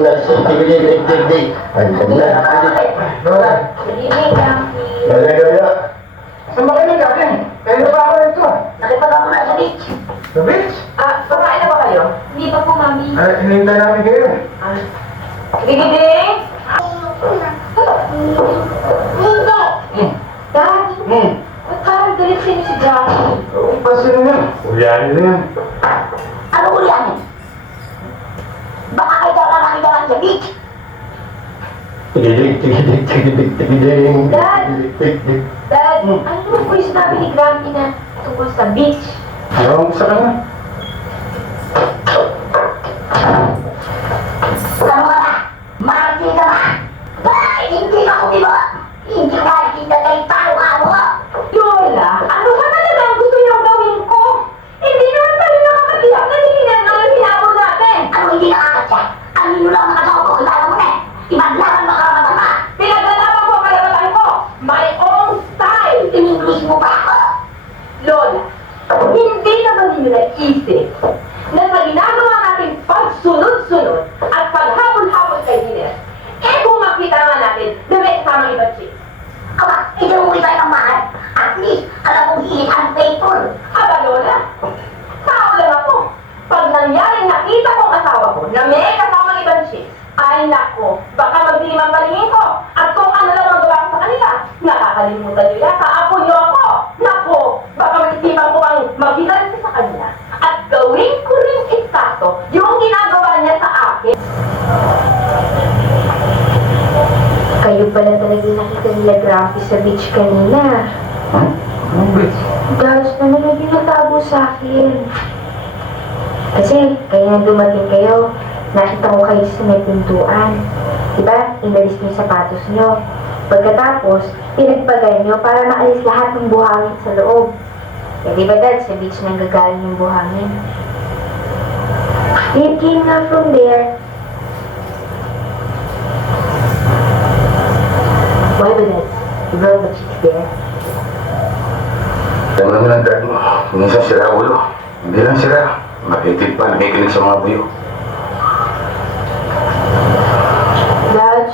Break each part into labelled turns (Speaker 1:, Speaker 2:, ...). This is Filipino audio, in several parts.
Speaker 1: tigil-tigil. Andyan na.
Speaker 2: Lola,
Speaker 3: Good evening, Grumpy.
Speaker 1: Gaya, gaya.
Speaker 2: saan ba kayo galing? Kayo ba ako ito?
Speaker 3: Nalipad ako na sa beach.
Speaker 2: Sa beach?
Speaker 3: Ah, kumain na ba kayo? Hindi pa po, Mami.
Speaker 2: Ay, hinihintay namin kayo.
Speaker 3: Ah. Gigiding! Hindi! Dad,
Speaker 2: Hmm.
Speaker 3: ba't parang galit sa inyo si Johnny?
Speaker 2: Oo, pasin na yan. Ulianin na yan.
Speaker 4: Ano ulianin? Baka kayo daw lang nakidalan sa beach.
Speaker 1: Tigil, tigil, tigil.
Speaker 3: Dad!
Speaker 1: Tigil.
Speaker 3: Dad, ano po yung sinabi ni Grumpy na tungkol sa beach?
Speaker 2: Ewan ko sa kanya.
Speaker 3: Yung nakita nila Grumpy sa beach kanina.
Speaker 2: Ha? Anong beach?
Speaker 3: Guys, naman yung pinatago sa akin. Kasi, kaya dumating kayo, nakita ko kayo sa may pintuan. Diba? Inalis niyo yung sapatos niyo. Pagkatapos, pinagpagal niyo para maalis lahat ng buhangin sa loob. Eh, di ba dad, sa beach nang gagaling yung buhangin? It came na from there. Why ba dad?
Speaker 5: Mo naman ang dad mo, minsan sira ulo. Hindi lang sira, makitid pa, nakikinig sa mga buyo.
Speaker 3: Dad,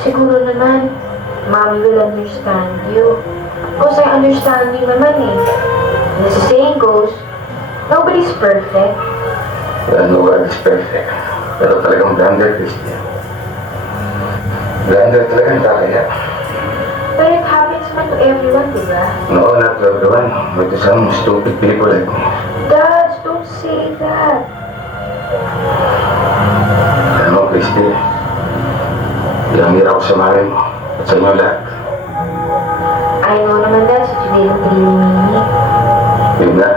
Speaker 3: siguro naman, Mommy will understand you. Because I understand you naman eh. And as the saying goes, nobody's perfect.
Speaker 5: Well, no one is perfect. Pero talagang blunder, Christian. Blunder talaga ang kakaya.
Speaker 3: But it happens man to everyone, di ba?
Speaker 5: No, not to everyone. But to some stupid people like me.
Speaker 3: Dad, don't say that.
Speaker 5: Alam mo, Christy, ilang hirap ko sa mami mo. At sa inyo lahat.
Speaker 3: I know naman dad, really mean it.
Speaker 5: Yun nga.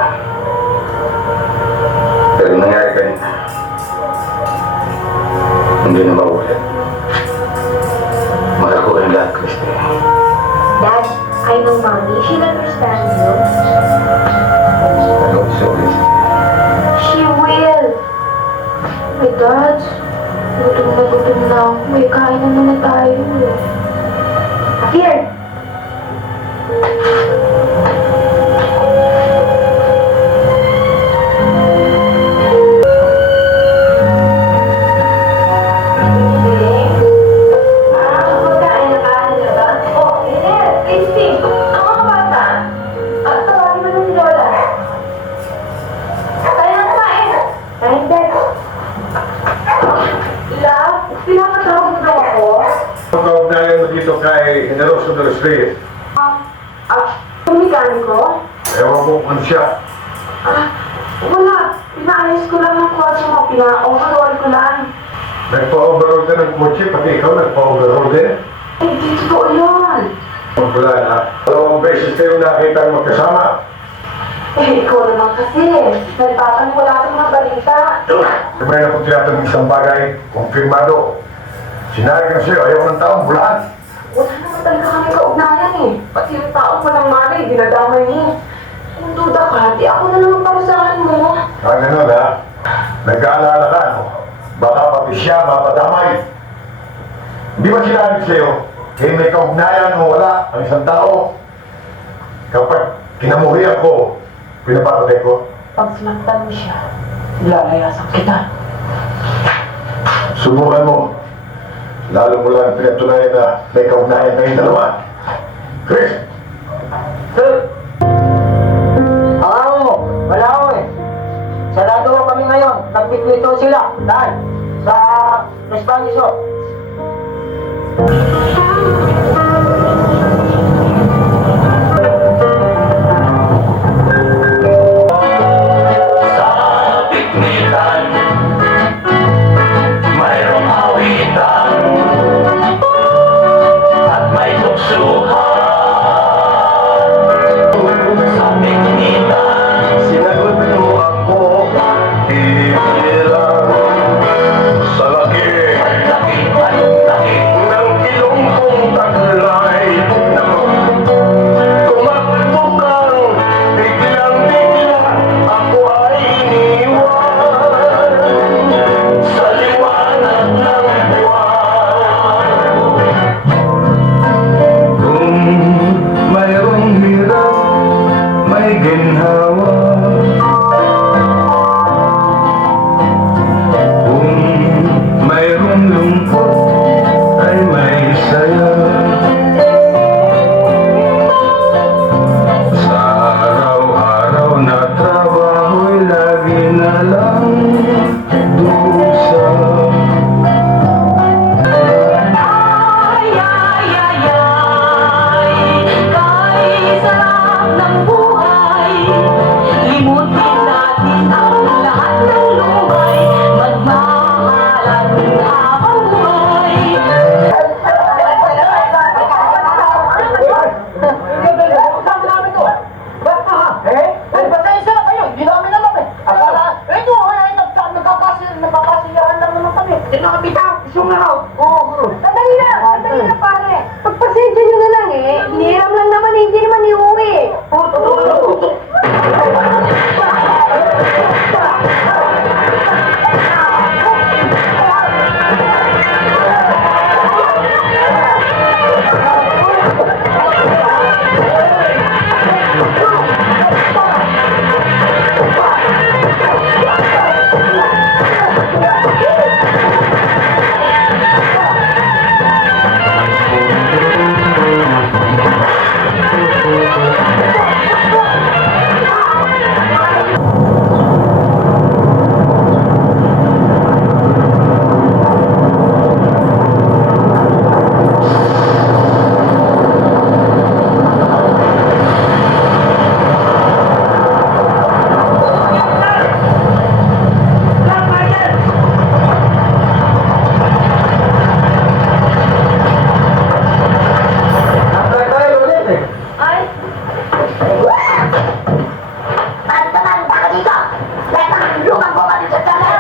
Speaker 3: Ah, mekaniko?
Speaker 2: Ewan ko kung ano siya.
Speaker 3: Ah, wala. Pinaayos ko lang ng kotse mo. Pina-overhaul ko lang.
Speaker 2: Nagpa-overall ka ng kotse, pati ikaw nagpa-overall din.
Speaker 3: Eh, di totoo yun.
Speaker 2: Wala na. Dalawang beses kayo nakita magkasama.
Speaker 3: Eh, ikaw naman kasi. Nagtatanong wala sa mga balita.
Speaker 2: May na kung tinatanong isang bagay, kumpirmado. Sinabi ko sa'yo, ayaw ng taong bulaan.
Speaker 3: Wala naman talaga kami kaugnayan eh. Pati yung pinadamay mo. Kung duda ka, di ako na naman parusahan mo.
Speaker 2: Ah, ganun ano, ha? Nag-aalala ka, no? Baka pati siya mapadamay. Di ba sinabi sa'yo, eh may kaugnayan o wala ang isang tao? Kapag kinamuhian ko, pinapatay ko.
Speaker 3: Pag sinaktan mo siya, lalayasan kita.
Speaker 2: Subukan mo. Lalo mo lang pinatunayan na may kaugnayan na yung dalawa. Chris!
Speaker 6: Ako, wala ako eh. Kami ngayon. Nagpikwito sila dahil sa Spanish
Speaker 7: Shop.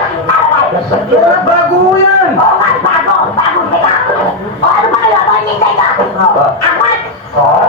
Speaker 7: Kaya
Speaker 2: bago mo
Speaker 6: yan!
Speaker 4: Oo, bago! Bago sila! O ano ba yun? Ano
Speaker 6: yung hintay ka?
Speaker 8: Angat!